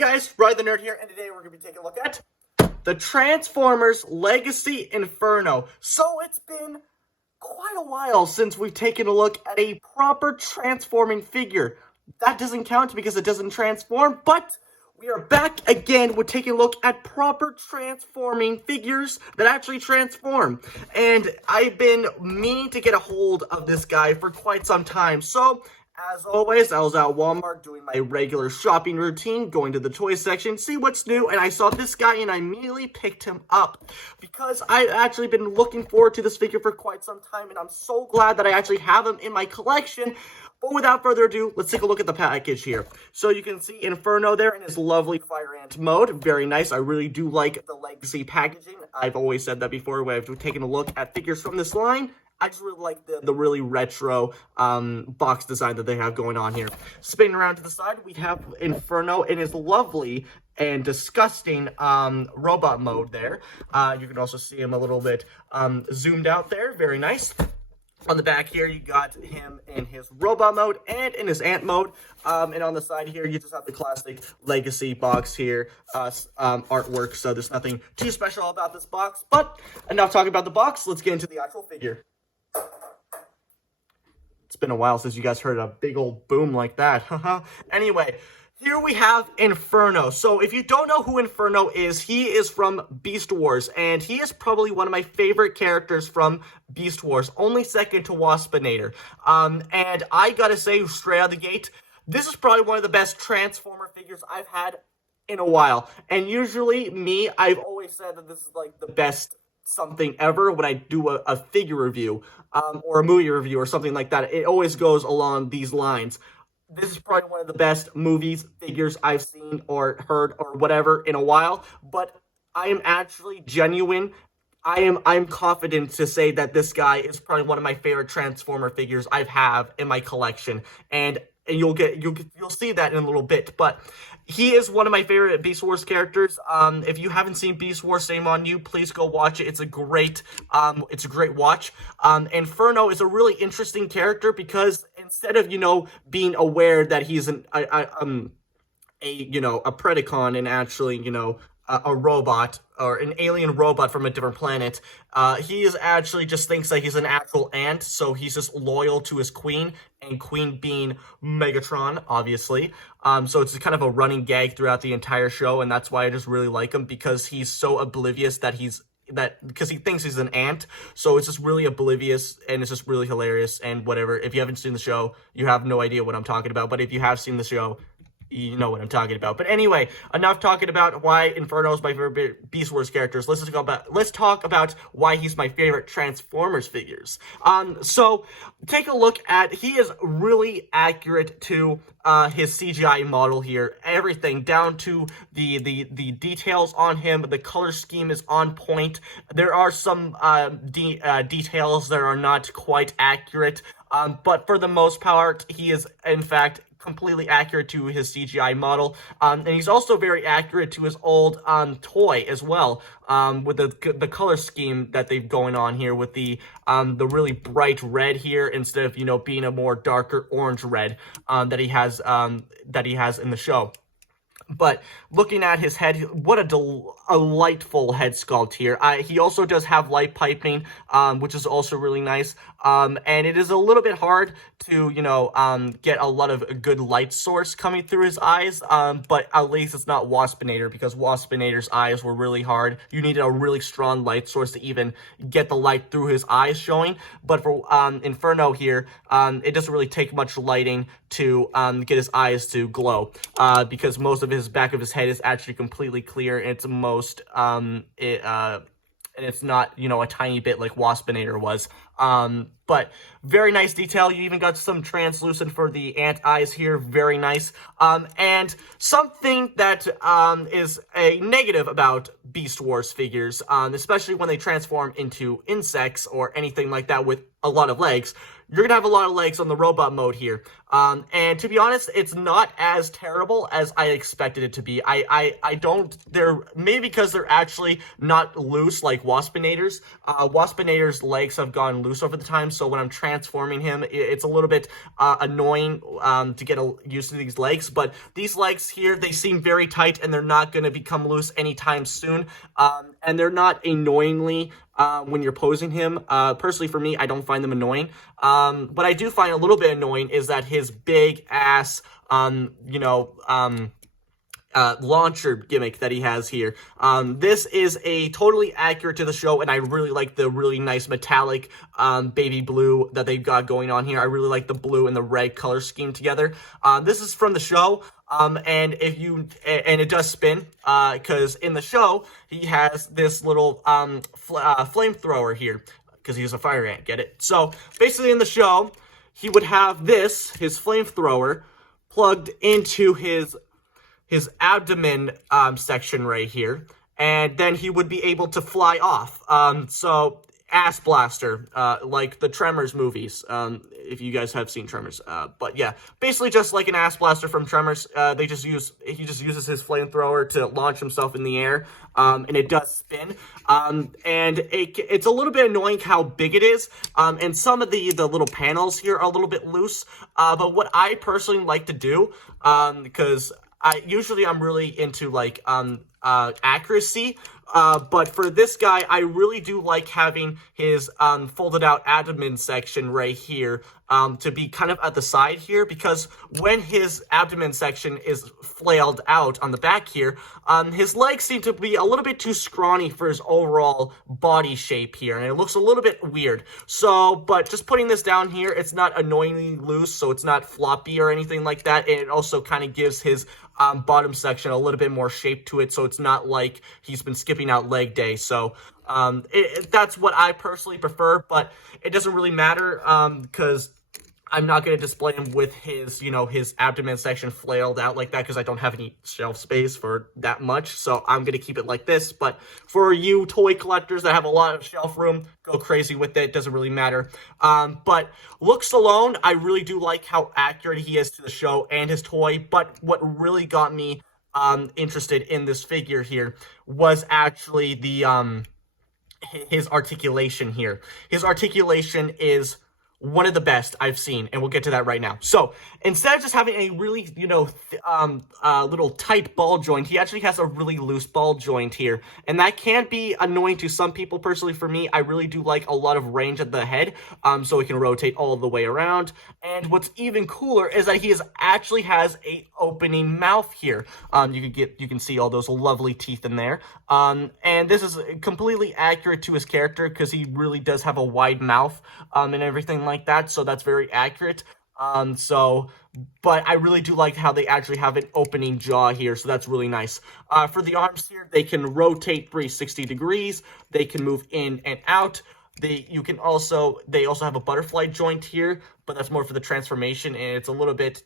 guys, Ryan the Nerd here, and today we're going to be taking a look at the Transformers Legacy Inferno. So it's been quite a while since we've taken a look at a proper transforming figure. That doesn't count because it doesn't transform, but we are back again with taking a look at proper transforming figures that actually transform. And I've been meaning to get a hold of this guy for quite some time, so as always, I was at Walmart doing my regular shopping routine, going to the toy section, see what's new, and I saw this guy and I immediately picked him up because I've actually been looking forward to this figure for quite some time, and I'm so glad that I actually have him in my collection. But without further ado, let's take a look at the package here. So you can see Inferno there in his lovely Fire Ant mode. Very nice. I really do like the Legacy packaging. I've always said that before when I've taken a look at figures from this line. I just really like the really retro box design that they have going on here. Spinning around to the side, we have Inferno in his lovely and disgusting robot mode there. You can also see him a little bit zoomed out there. Very nice. On the back here, you got him in his robot mode and in his ant mode. And on the side here, you just have the classic Legacy box here, artwork. So there's nothing too special about this box. But enough talking about the box. Let's get into the actual figure. It's been a while since you guys heard a big old boom like that. Anyway, here we have Inferno. So if you don't know who Inferno is, he is from Beast Wars, and he is probably one of my favorite characters from Beast Wars, only second to Waspinator. And I gotta say, straight out of the gate, this is probably one of the best Transformer figures I've had in a while. And usually, I've always said that this is like the best something ever when I do a figure review or a movie review or something like that. It always goes along these lines. This is probably one of the best movies, figures I've seen or heard or whatever in a while, but I am actually genuine. I'm confident to say that this guy is probably one of my favorite Transformer figures I have in my collection, and you'll see that in a little bit, but he is one of my favorite Beast Wars characters. If you haven't seen Beast Wars, shame on you. Please go watch it. It's a great watch. Inferno is a really interesting character because instead of, being aware that he's a Predacon and actually, a robot or an alien robot from a different planet, he is actually just thinks that he's an actual ant, so he's just loyal to his queen, and queen being Megatron, obviously. So it's kind of a running gag throughout the entire show, and that's why I just really like him, because he's so oblivious because he thinks he's an ant, so it's just really oblivious, and it's just really hilarious, and whatever. If you haven't seen the show, you have no idea what I'm talking about, but if you have seen the show, you know what I'm talking about. But anyway, enough talking about why Inferno is my favorite Beast Wars characters. Let's talk about why he's my favorite Transformers figures. So take a look at, he is really accurate to his CGI model here. Everything down to the details on him. The color scheme is on point. There are some details that are not quite accurate, but for the most part, he is in fact completely accurate to his CGI model, and he's also very accurate to his old toy as well, with the color scheme that they've going on here with the really bright red here instead of being a more darker orange red that he has in the show. But looking at his head, what a delightful head sculpt here. He also does have light piping, which is also really nice. And it is a little bit hard to, get a lot of good light source coming through his eyes. But at least it's not Waspinator, because Waspinator's eyes were really hard. You needed a really strong light source to even get the light through his eyes showing. But for Inferno here, it doesn't really take much lighting to get his eyes to glow, because most of his back of his head is actually completely clear, and it's and it's not, a tiny bit like Waspinator was. But very nice detail. You even got some translucent for the ant eyes here. Very nice. And something that is a negative about Beast Wars figures, especially when they transform into insects or anything like that with a lot of legs, you're going to have a lot of legs on the robot mode here. And to be honest, it's not as terrible as I expected it to be. I don't, they're, maybe because they're actually not loose like Waspinator's. Waspinator's legs have gone loose over the time, so when I'm transforming him, it's a little bit annoying to get used to these legs, but these legs here, they seem very tight, and they're not going to become loose anytime soon, and they're not annoyingly when you're posing him. Personally, for me, I don't find them annoying. What I do find a little bit annoying is that his big ass, launcher gimmick that he has here. This is totally accurate to the show, and I really like the really nice metallic baby blue that they've got going on here. I really like the blue and the red color scheme together. This is from the show. And it does spin, because in the show, he has this little, flamethrower here, because he's a fire ant, get it? So, basically in the show, he would have his flamethrower, plugged into his abdomen, section right here, and then he would be able to fly off. So, ass blaster, like the Tremors movies, if you guys have seen Tremors. But yeah, basically just like an ass blaster from Tremors. He just uses his flamethrower to launch himself in the air, and it does spin. And it's a little bit annoying how big it is, and some of the little panels here are a little bit loose. But what I personally like to do, because I'm really into like accuracy, but for this guy, I really do like having his folded out abdomen section right here to be kind of at the side here, because when his abdomen section is flailed out on the back here, his legs seem to be a little bit too scrawny for his overall body shape here, and it looks a little bit weird. So, but just putting this down here, it's not annoyingly loose, so it's not floppy or anything like that, and it also kind of gives his bottom section a little bit more shape to it, so it's not like he's been skipping out leg day. So that's what I personally prefer, but it doesn't really matter, because I'm not going to display him with his abdomen section flailed out like that, because I don't have any shelf space for that much, so I'm going to keep it like this. But for you toy collectors that have a lot of shelf room, go crazy with it, doesn't really matter. But looks alone, I really do like how accurate he is to the show and his toy, but what really got me interested in this figure here was actually his articulation here. His articulation is one of the best I've seen, and we'll get to that right now. So, instead of just having a really, little tight ball joint, he actually has a really loose ball joint here, and that can be annoying to some people. Personally, for me, I really do like a lot of range at the head, so it can rotate all the way around. And what's even cooler is that he actually has a opening mouth here. You can see all those lovely teeth in there. And this is completely accurate to his character, because he really does have a wide mouth, and everything like that, so that's very accurate. But I really do like how they actually have an opening jaw here, so that's really nice. For the arms here, they can rotate 360 degrees, they can move in and out. They also have a butterfly joint here, but that's more for the transformation, and it's a little bit,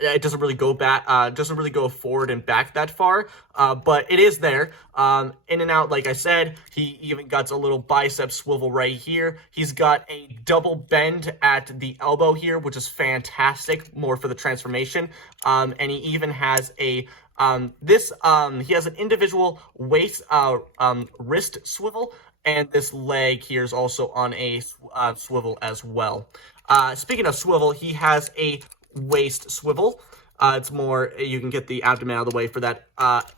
it doesn't really go back, doesn't really go forward and back that far, but it is there, in and out. Like I said, he even got a little bicep swivel right here. He's got a double bend at the elbow here, which is fantastic, more for the transformation, and he even has he has an individual wrist swivel, and this leg here is also on a swivel as well. Speaking of swivel, he has a waist swivel. It's more, you can get the abdomen out of the way for that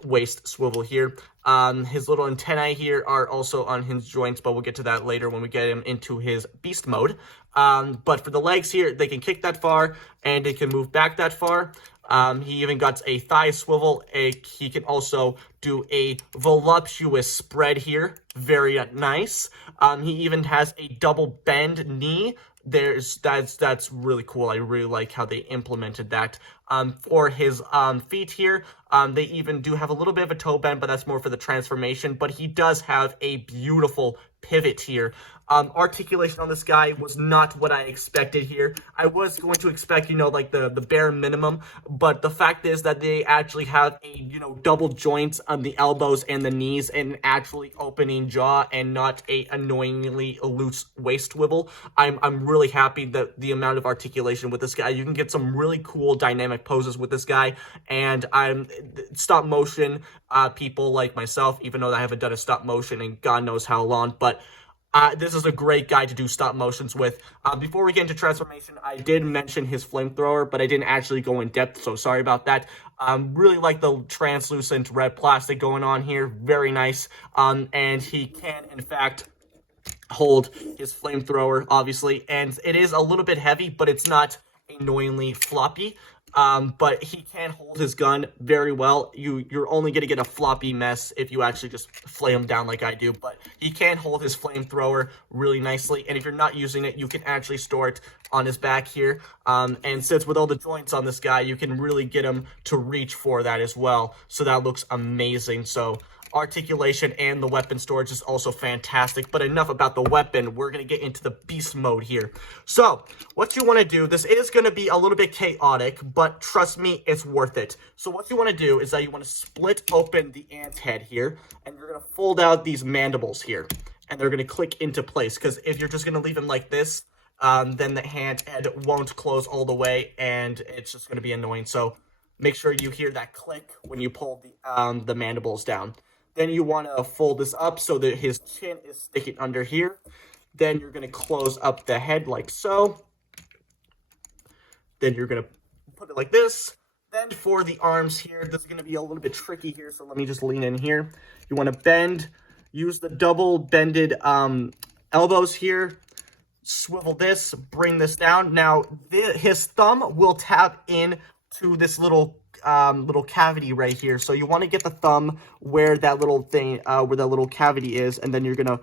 waist swivel here. His little antennae here are also on hinge joints, but we'll get to that later when we get him into his beast mode. But for the legs here, they can kick that far, and they can move back that far. He even got a thigh swivel. He can also do a voluptuous spread here. Very nice. He even has a double bend knee. That's really cool. I really like how they implemented that. for his feet here. They even do have a little bit of a toe bend, but that's more for the transformation. But he does have a beautiful pivot here. Articulation on this guy was not what I expected here. I was going to expect, like the bare minimum, but the fact is that they actually have a, double joints on the elbows and the knees and an actually opening jaw and not a annoyingly loose waist swivel. I'm really happy that the amount of articulation with this guy. You can get some really cool dynamic poses with this guy, and I'm stop motion people like myself, even though I haven't done a stop motion in God knows how long, but this is a great guy to do stop motions with. Before we get into transformation, I did mention his flamethrower, but I didn't actually go in depth, so sorry about that. Really like the translucent red plastic going on here. Very nice. And he can, in fact, hold his flamethrower, obviously. And it is a little bit heavy, but it's not annoyingly floppy. But he can hold his gun very well. You're only going to get a floppy mess if you actually just flame him down like I do. But he can hold his flamethrower really nicely. And if you're not using it, you can actually store it on his back here. And since with all the joints on this guy, you can really get him to reach for that as well. So that looks amazing. So articulation and the weapon storage is also fantastic. But enough about the weapon. We're going to get into the beast mode here. So what you want to do, this is going to be a little bit chaotic, but trust me, it's worth it. So what you want to do is that you want to split open the ant head here, and you're going to fold out these mandibles here, and they're going to click into place, because if you're just going to leave them like this, then the ant head won't close all the way, and it's just going to be annoying. So make sure you hear that click when you pull the mandibles down. Then you want to fold this up so that his chin is sticking under here. Then you're going to close up the head like so. Then you're going to put it like this. Then for the arms here, this is going to be a little bit tricky here, so let me just lean in here. You want to bend, use the double bended elbows here. Swivel this, bring this down. Now, his thumb will tap in to this little cavity right here. So you want to get the thumb where that little thing, where that little cavity is, and then you're gonna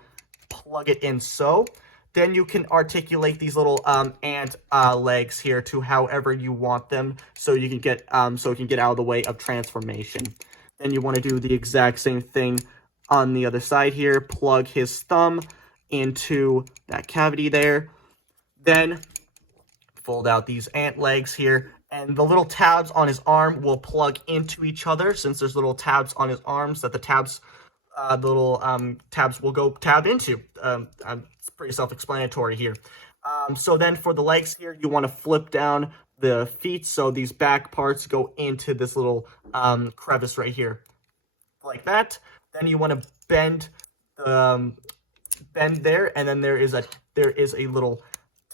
plug it in. So then you can articulate these little ant legs here to however you want them, so you can get so it can get out of the way of transformation. Then you want to do the exact same thing on the other side here. Plug his thumb into that cavity there. Then fold out these ant legs here. And the little tabs on his arm will plug into each other, since there's little tabs on his arms that the tabs will go tab into. It's pretty self-explanatory here. So then for the legs here, you want to flip down the feet so these back parts go into this little crevice right here, like that. Then you want to bend there, and then there is a little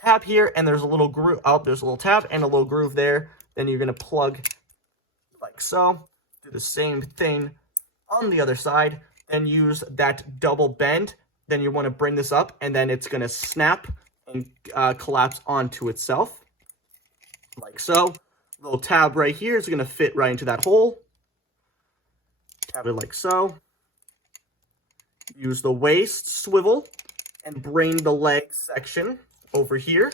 tab here, and there's a little groove. Oh, there's a little tab and a little groove there. Then you're going to plug like so. Do the same thing on the other side. Then use that double bend. Then you want to bring this up, and then it's going to snap and collapse onto itself. Like so. Little tab right here is going to fit right into that hole. Tab it like so. Use the waist swivel and bring the leg section over here.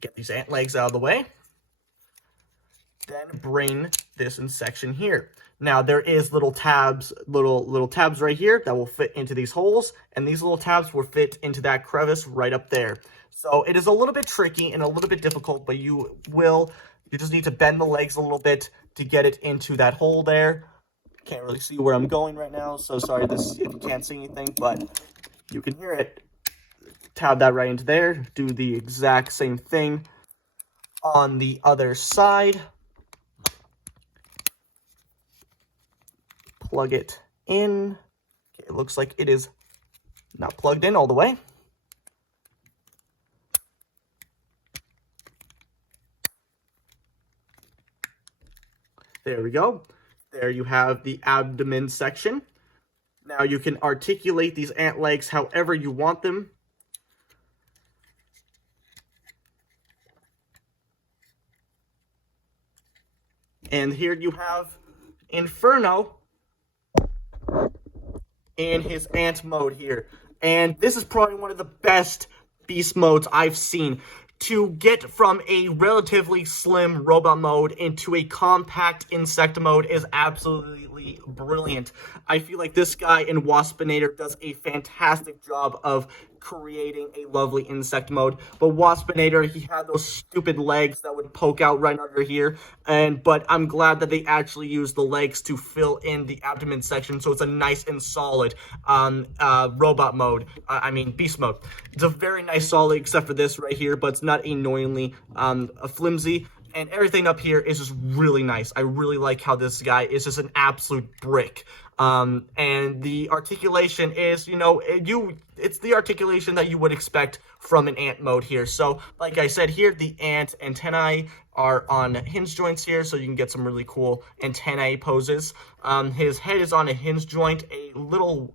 Get these ant legs out of the way. Then bring this in section here. Now there is little tabs right here that will fit into these holes, and these little tabs will fit into that crevice right up there. So it is a little bit tricky and a little bit difficult, but you just need to bend the legs a little bit to get it into that hole there. Can't really see where I'm going right now, so sorry if you can't see anything, but you can hear it. Tab that right into there. Do the exact same thing on the other side. Plug it in. Okay, it looks like it is not plugged in all the way. There we go. There you have the abdomen section. Now you can articulate these ant legs however you want them. And here you have Inferno in his ant mode here. And this is probably one of the best beast modes I've seen. to get from a relatively slim robot mode into a compact insect mode is absolutely brilliant. I feel like this guy in Waspinator does a fantastic job of creating a lovely insect mode. But Waspinator, he had those stupid legs that would poke out right under here, but I'm glad that they actually used the legs to fill in the abdomen section, so it's a nice and solid robot mode. I mean beast mode. It's a very nice solid, except for this right here, but it's not annoyingly flimsy. And everything up here is just really nice. I really like how this guy is just an absolute brick. And the articulation is, it's the articulation that you would expect from an ant mode here. So, like I said here, the ant antennae are on hinge joints here, so you can get some really cool antennae poses. His head is on a hinge joint, a little,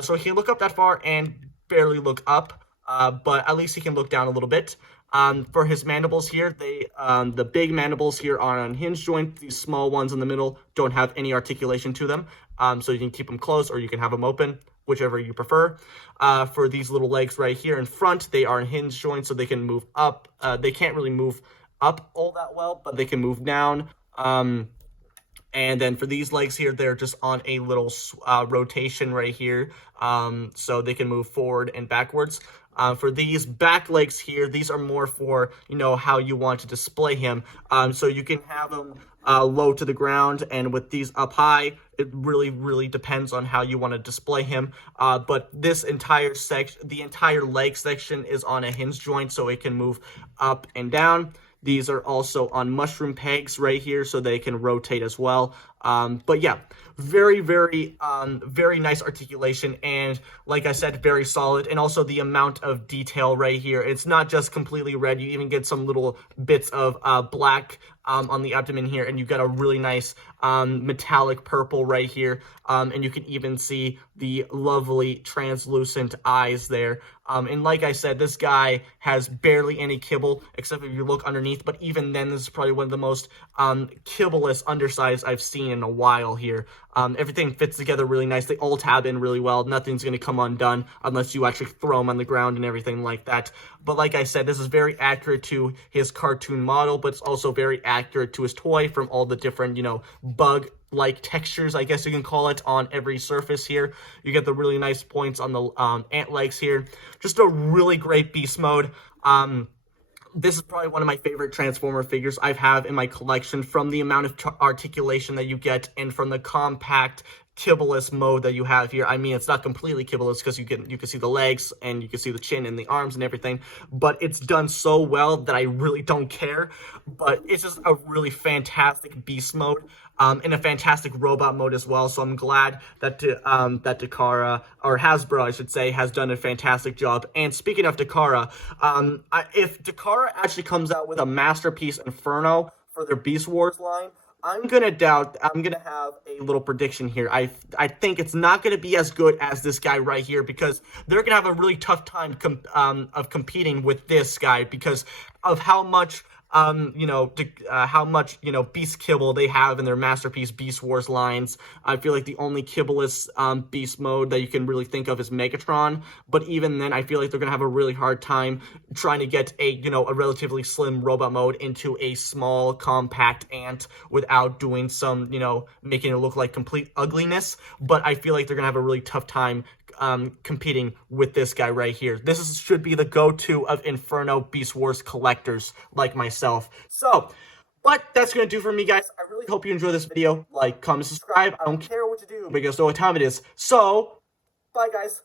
so he can look up that far and barely look up, but at least he can look down a little bit. For his mandibles here, the big mandibles here are on hinge joint. These small ones in the middle don't have any articulation to them. So you can keep them closed or you can have them open, whichever you prefer. For these little legs right here in front, they are in hinge joints, so they can move up. They can't really move up all that well, but they can move down. And then for these legs here, they're just on a little rotation right here, so they can move forward and backwards. For these back legs here, these are more for, how you want to display him. So you can have him low to the ground, and with these up high, it really, really depends on how you want to display him. But this entire section, the entire leg section is on a hinge joint, so it can move up and down. These are also on mushroom pegs right here, so they can rotate as well. But yeah, very, very, very nice articulation, and like I said, very solid. And also the amount of detail right here. It's not just completely red. You even get some little bits of black on the abdomen here, and you got a really nice metallic purple right here. And you can even see the lovely translucent eyes there. And like I said, this guy has barely any kibble, except if you look underneath. But even then, this is probably one of the most kibbleless undersides I've seen in a while here. Everything fits together really nice. They all tab in really well. Nothing's going to come undone unless you actually throw them on the ground and everything like that. But like I said, this is very accurate to his cartoon model, but it's also very accurate to his toy from all the different, bug-like textures, I guess you can call it, on every surface here. You get the really nice points on the ant legs here. Just a really great beast mode. This is probably one of my favorite Transformer figures I have in my collection, from the amount of articulation that you get and from the compact kibbleless mode that you have here. I mean, it's not completely kibbleless because you can see the legs and you can see the chin and the arms and everything, but it's done so well that I really don't care. But it's just a really fantastic beast mode. And a fantastic robot mode as well. So I'm glad that that Takara, or Hasbro, I should say, has done a fantastic job. And speaking of Takara, if Takara actually comes out with a Masterpiece Inferno for their Beast Wars line, I'm gonna have a little prediction here. I think it's not gonna be as good as this guy right here, because they're gonna have a really tough time of competing with this guy because of how much beast kibble they have in their Masterpiece Beast Wars lines. I feel like the only kibbleless beast mode that you can really think of is Megatron, but even then, I feel like they're gonna have a really hard time trying to get a relatively slim robot mode into a small, compact ant without doing some, making it look like complete ugliness. But I feel like they're gonna have a really tough time competing with this guy right here. This should be the go-to of Inferno Beast Wars collectors like myself. So, but that's going to do for me, guys. I really hope you enjoy this video. Like, comment, subscribe. I don't care what you do because you know what time it is. So, bye, guys.